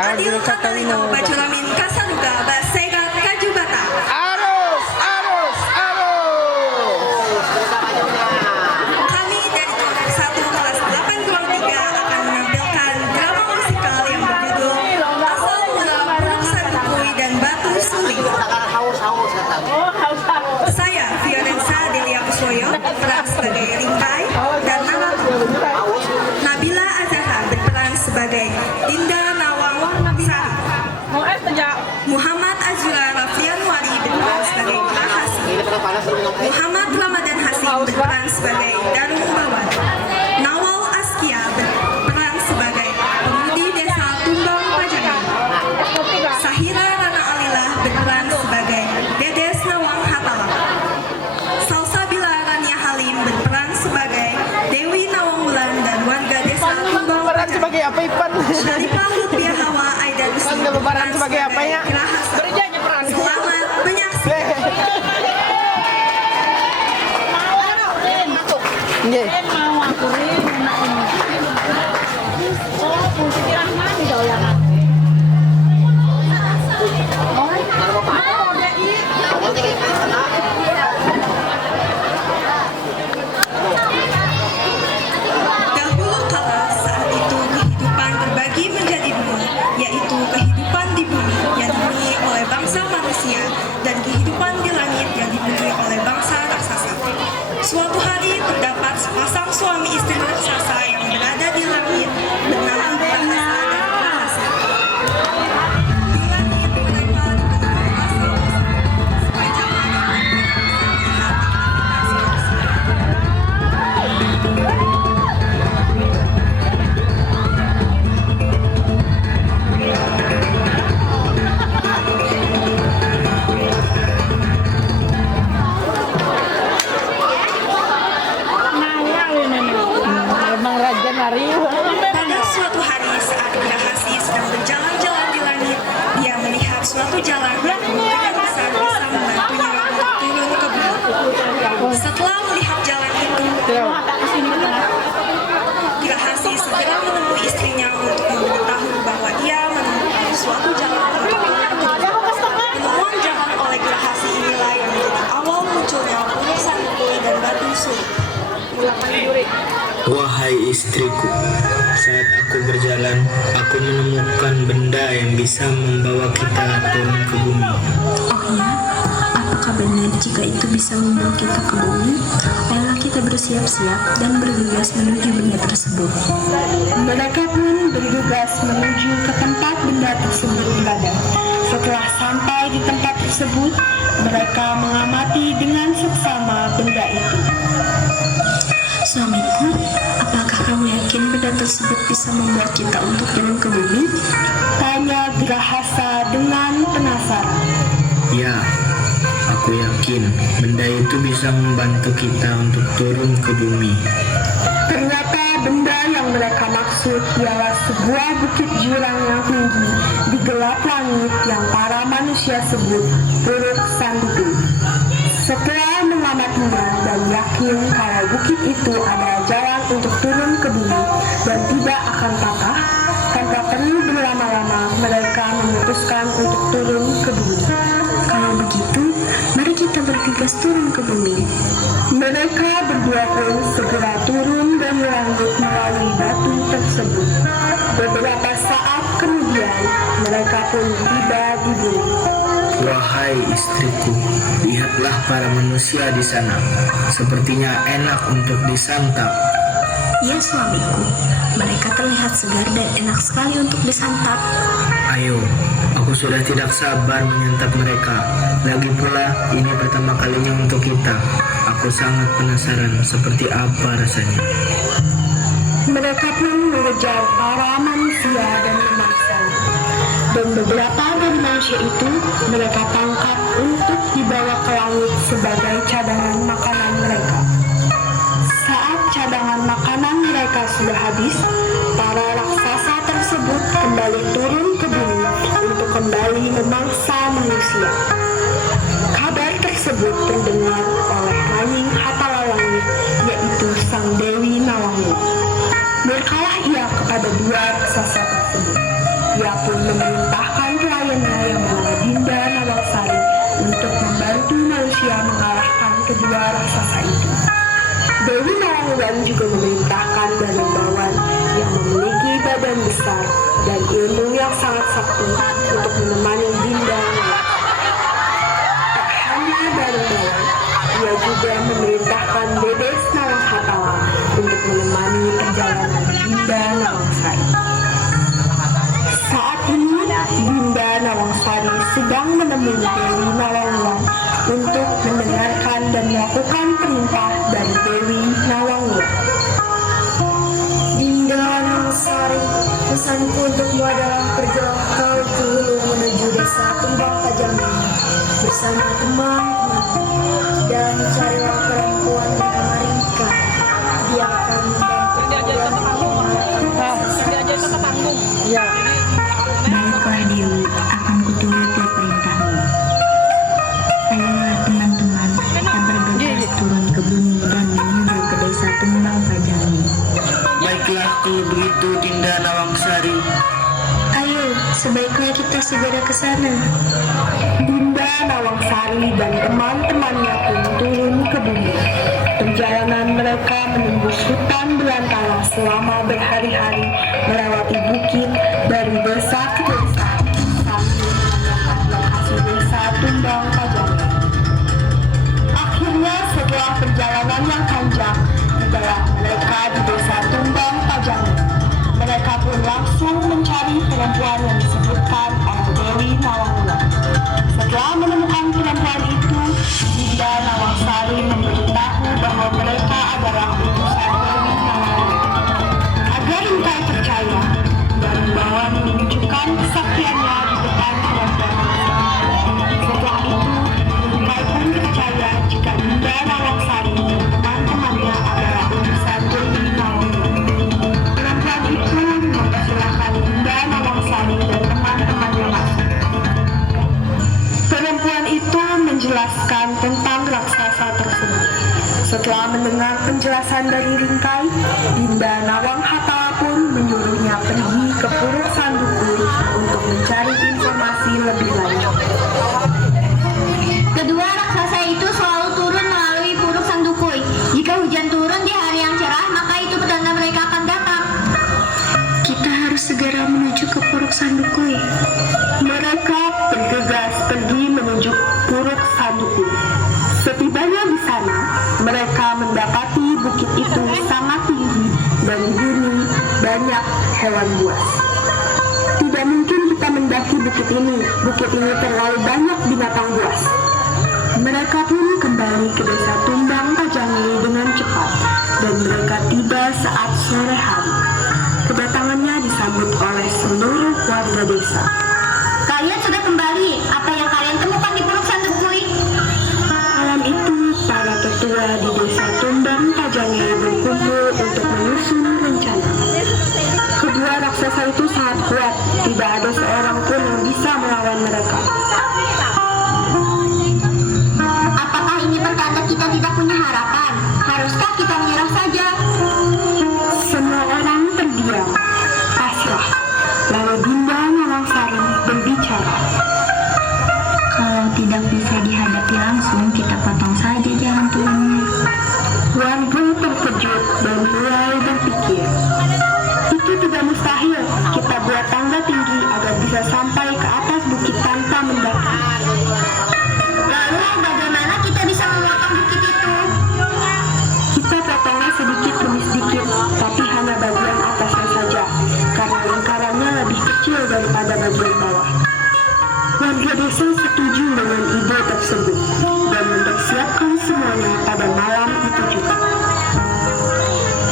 Adil Katalino Baculamin Kasaduga Basegat Kajubata. Arus, arus, arus. Kami dari kelompok 1 kelas 8 kelompok 3 akan menampilkan drama musikal yang berjudul Asal Mula Perusahaan Bukui dan Batu Suling. Saya Fiorenza Delia Kuswoyo berperan sebagai Ringkai dan Nabila Azahra berperan sebagai Dinda Nawang Sari. Muhammad Azura Raflian Wari berperan sebagai Rahasi. Muhammad Ramadan Hasim berperan sebagai Darung Bawan. Nawal Askia berperan sebagai pemudi desa Tumbang Pajangan. Sahira Rana Alilah berperan sebagai Dedes Nawang Hatalam. Salsabila Rania Halim berperan sebagai Dewi Nawang Wulan dan warga desa Tumbang Peran Pajangan. sebagai apa Ipan? Syarifah Lutfiah Hawa Aida Rusli Peran sebagai apa ya? Gerahasa. Kerjanya peran. Selamat menyaksikan. Nggih. Mau aku rin, enak ini. Oh, fungsi Rahman di doyangan. Dahulu kala saat itu kehidupan terbagi menjadi dua, yaitu kehidupan di bumi yang dipenuhi oleh bangsa manusia dan kehidupan di langit yang dipenuhi oleh bangsa raksasa. Suatu hari terdapat sepasang suami istri raksasa yang berada di langit bernama Rahasa dan Rahasi. Di langit mereka dipenuhi pasang sepanjang hari melihat aktivitas manusia. Emang Raja Nari. Pada suatu hari saat Rahasi sedang berjalan-jalan di langit, dia melihat suatu jalan yang kemungkinan besar bisa membantunya untuk turun ke bumi. Setelah melihat jalan itu, Rahasi segera menemui istrinya untuk memberitahu bahwa ia menemukan suatu jalan untuk turun ke bumi. Penemuan jalan oleh Rahasi inilah yang menjadi awal munculnya urusan bukui dan batu suling. Wahai istriku, saat aku berjalan, aku menemukan benda yang bisa membawa kita turun ke bumi. Oh ya, apakah benar jika itu bisa membawa kita ke bumi? Ayolah kita bersiap-siap dan bergegas menuju benda tersebut. Mereka pun bergegas menuju ke tempat benda tersebut berada. Setelah sampai di tempat tersebut, mereka mengamati dengan seksama benda itu. Suamiku, apakah kamu yakin benda tersebut bisa membawa kita untuk turun ke bumi? Tanya Grahasa dengan penasaran. Ya, aku yakin benda itu bisa membantu kita untuk turun ke bumi. Ternyata benda yang mereka maksud ialah sebuah bukit jurang yang tinggi di gelap langit yang para manusia sebut Puruk Sanduku. Setelah mengamatinya dan yakin kalau bukit itu adalah jalan untuk turun ke bumi dan tidak akan patah, tanpa perlu berlama-lama mereka memutuskan untuk turun ke bumi. Kalau begitu, mari kita bergegas turun ke bumi. Mereka berdua pun segera turun dan melangkah melalui batu tersebut. Beberapa saat kemudian, mereka pun tiba di bumi. Wahai istriku, lihatlah para manusia di sana. Sepertinya enak untuk disantap. Ya suamiku, mereka terlihat segar dan enak sekali untuk disantap. Ayo, aku sudah tidak sabar menyantap mereka. Lagi pula, ini pertama kalinya untuk kita. Aku sangat penasaran seperti apa rasanya. Mereka pun mengejar para manusia dan memaksanya. Dan beberapa dari manusia itu mereka tangkap untuk dibawa ke langit sebagai cadangan makanan mereka. Saat cadangan makanan mereka sudah habis, para raksasa tersebut kembali turun ke bumi untuk kembali memangsa manusia. Kabar tersebut terdengar oleh Raning Hatala Langit, yaitu Sang Dewi Nawangwu. Berkalah ia kepada dua raksasa tersebut. Dia pun memerintahkan pelayannya yang bernama Dinda Nawangsari untuk membantu manusia mengalahkan kedua raksasa itu. Dewi Nawangwulan juga memerintahkan Danambawan yang memiliki badan besar dan ilmu yang sangat sakti untuk menemani Dinda Nawangsari. Tak hanya Danambawan, dia juga memerintahkan Dedes Nawanghatala untuk menemani perjalanan Dinda Nawangsari. Saat ini, Dinda Nawangsari sedang menemui Dewi Nawangwulan untuk mendengarkan dan melakukan perintah dari Dewi Nawangwulan. Dinda Nawangsari, pesanku untukmu adalah pergilah kau ke hulu menuju desa Tumbang Pajang bersama teman-temanmu dan carilah perempuan bernama Ringka. Dia akan membantu kalian untuk mengalahkan Ya. Baiklah Dewi, akan kuturuti perintahmu. Ayolah teman-teman, kita bergegas turun ke bumi dan menuju ke desa Tumbang Pajangi. Baiklah kalau begitu Dinda Nawangsari. Ayo, sebaiknya kita segera ke sana. Dinda Nawangsari dan teman-temannya pun turun ke bumi. Perjalanan mereka menembus hutan belantara selama berhari-hari, melewati bukit dari desa ke desa sambil menanyakan lokasi desa Tumbang Pajangi. Akhirnya setelah perjalanan yang panjang, tibalah mereka di desa Tumbang Pajangi. Mereka pun langsung mencari perempuan yang disebutkan oleh Dewi Nawangwulan. Setelah menemukan perempuan itu, Dinda Nawangsari memberitahu bahwa mereka adalah utusan Dewi Nawangwulan. Agar Ringkai percaya, Danambawan menunjukkan kesaktiannya di depan perempuan itu. Setelah itu, Ringkai pun percaya jika Dinda Nawangsari dan teman-temannya adalah utusan Dewi Nawangwulan. Perempuan itu mempersilahkan Dinda Nawangsari dan teman-temannya masuk. Perempuan itu menjelaskan tentang raksasa tersebut. Setelah mendengar penjelasan dari Ringkai, Dinda Nawanghatala pun menyuruhnya pergi ke Puruk Sanduku untuk mencari informasi lebih lanjut. Kedua raksasa itu selalu turun melalui Puruk Sandukui. Jika hujan turun di hari yang cerah, maka itu petanda mereka akan datang. Kita harus segera menuju ke Puruk Sandukui. Mereka bergegas pergi menuju Puruk Sanduku. Setibanya di sana, mereka mendapati bukit itu sangat tinggi dan dihuni banyak hewan buas. Tidak mungkin kita mendaki bukit ini. Bukit ini terlalu banyak binatang buas. Mereka pun kembali ke desa Tumbang Pajangi dengan cepat dan mereka tiba saat sore hari. Kedatangannya disambut oleh seluruh warga desa. Kalian sudah kembali. Apa yang kalian temukan di Puruk Sandukui? Malam itu, para tetua di desa Tumbang Pajangi berkumpul untuk menyusun rencana. Kedua raksasa itu sangat kuat, tidak ada seorang pun yang bisa melawan mereka. Apakah ini pertanda kita tidak punya harapan? Haruskah kita menyerah saja? Semua orang terdiam, pasrah. Lalu Dinda Nawangsari berbicara. Kalau tidak bisa dihadapi langsung, kita potong saja jalan turunnya. Warga terkejut dan mulai berpikir, itu tidak mustahil. Kita buat tangga tinggi agar bisa sampai ke atas bukit tanpa mendaki. Lalu bagaimana kita bisa memotong bukit itu? Kita potongnya sedikit demi sedikit, tapi hanya bagian atasnya saja, karena lingkarannya lebih kecil daripada bagian bawah. Warga desa setuju dengan ide tersebut dan mempersiapkan semuanya pada malam itu juga.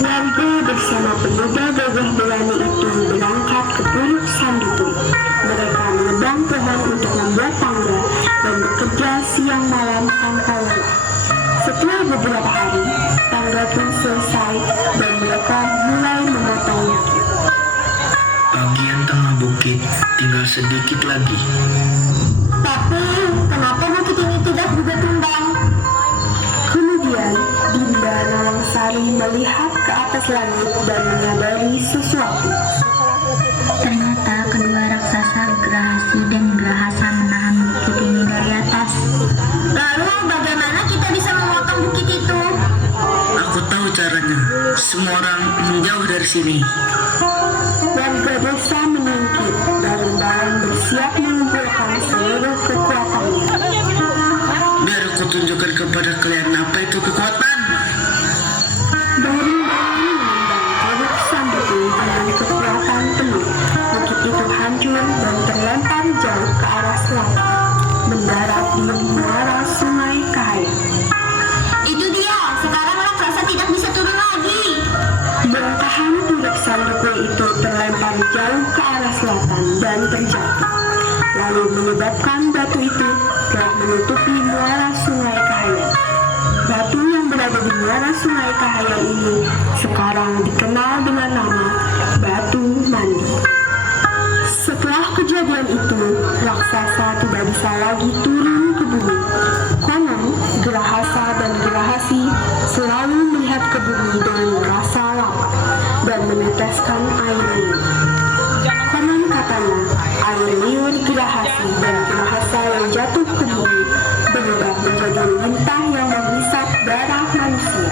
Warga bersama pemuda gagah berani itu berangkat ke Puruk Sandukui. Mereka menebang pohon untuk membuat tangga dan bekerja siang malam tanpa lelah. Setelah beberapa hari, tangga pun selesai dan mereka mulai memotongnya. Bagian tengah bukit tinggal sedikit lagi. Tapi kenapa bukit ini tidak juga tumbang? Kemudian, Dinda Nawangsari melihat ke atas langit dan menyadari sesuatu. Ternyata kedua kecepatan dan terjatuh, lalu menyebabkan batu itu telah menutupi muara Sungai Kahayan. Batu yang berada di muara Sungai Kahayan ini sekarang dikenal dengan nama Batu Mandi. Setelah kejadian itu, raksasa tidak bisa lagi turun ke bumi. Konon, Gerahasa dan Gerahasi selalu melihat ke bumi dengan rasa lapar dan meneteskan air liur. Konon katanya, air liur Gerahasi dan Gerahasa yang jatuh ke bumi berubah menjadi lintah yang menghisap darah manusia.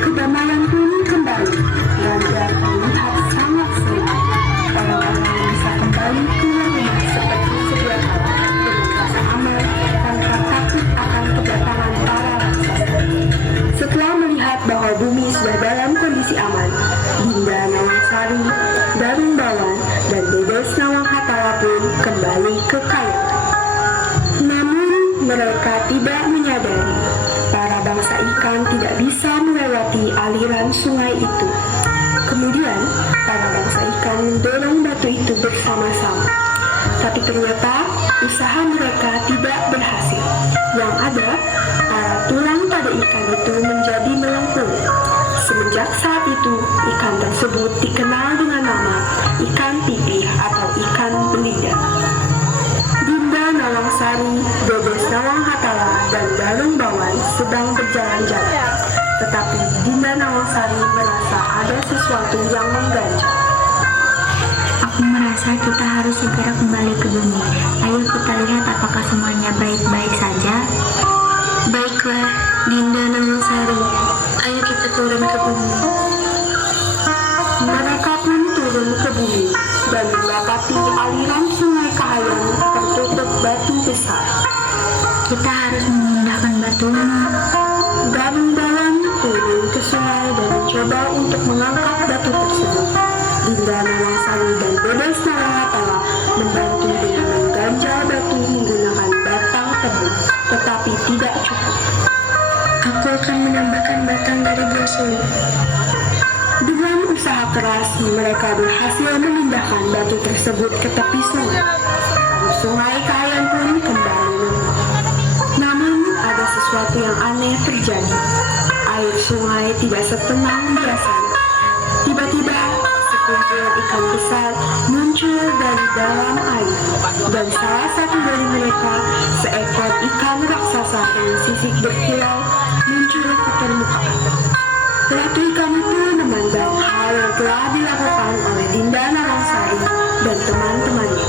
Kedamaian pun kembali, raja terlihat sangat senang. Orang-orang bisa kembali keluar rumah seperti sedia kala dengan rasa aman tanpa takut akan kedatangan para raksasa. Setelah melihat bahwa bumi sudah dalam kondisi aman, Dinda Nawangsari, Darung Bawan, dan Dedes Nawang Hatala pun kembali ke Kayangan. Namun mereka tidak menyadari para bangsa ikan tidak bisa melewati aliran sungai itu. Kemudian para bangsa ikan mendorong batu itu bersama-sama. Tapi ternyata usaha mereka tidak berhasil. Yang ada, para tulang pada ikan itu menjadi melengkung. Semenjak saat itu, ikan tersebut dikenal dengan nama ikan pipih atau ikan belida. Dinda Nawangsari, Dedes Nawang Hatala, dan Darung Bawan sedang berjalan-jalan. Tetapi Dinda Nawangsari merasa ada sesuatu yang mengganjal. Aku merasa kita harus segera kembali ke bumi. Ayo kita lihat apakah semuanya baik-baik saja. Baiklah, Dinda Nawangsari, ayo kita turun ke bumi. Mereka pun turun ke bumi dan mendapati aliran Sungai Kahayan tertutup batu besar. Kita harus memindahkan batu ini. Darung Bawan turun ke sungai dan mencoba untuk mengangkat batu tersebut. Dinda Nawangsari dan Dedes Nawang Hatala membantu dengan mengganjal batu menggunakan batang tebu, tetapi tidak cukup. Aku akan menambahkan batang dari biasanya. Dengan usaha keras, mereka berhasil memindahkan batu tersebut ke tepi sungai. Lalu Sungai Kahayan pun kembali normal. Namun ada sesuatu yang aneh terjadi. Air sungai tidak setenang biasanya. Tiba-tiba sekumpulan ikan besar muncul dari dalam air, dan salah satu dari mereka, seekor ikan raksasa dengan sisik berkilau, muncul ke permukaan. Ratu ikan itu memandang hal yang telah dilakukan oleh Dinda Nawangsari dan teman-temannya.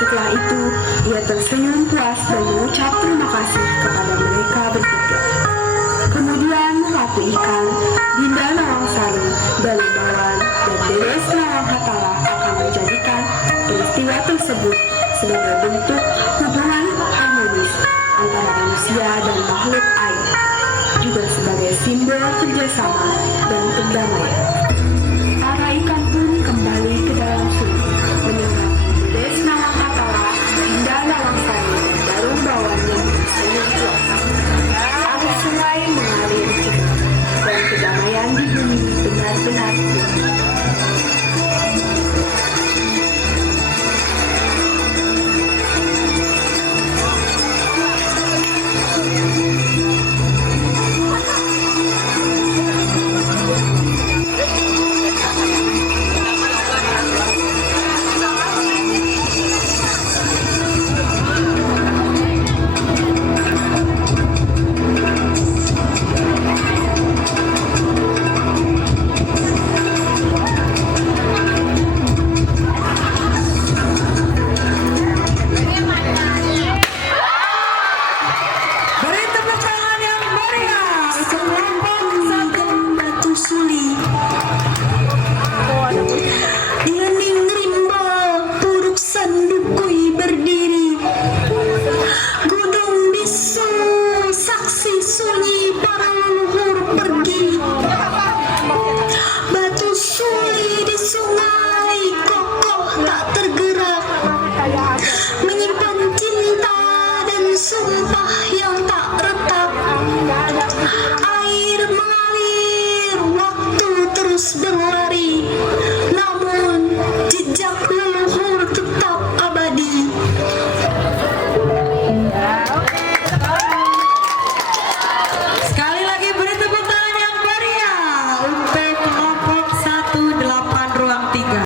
Setelah itu, ia tersenyum puas dan mengucap terima kasih kepada mereka bertiga. Kemudian Ratu Ikan, Dinda Nawangsari, Darung Bawan, dan Dedes Nawang Hatala akan menjadikan peristiwa tersebut sebagai bentuk hubungan harmonis antara manusia dan makhluk air, juga sebagai simbol kerjasama dan perdamaian.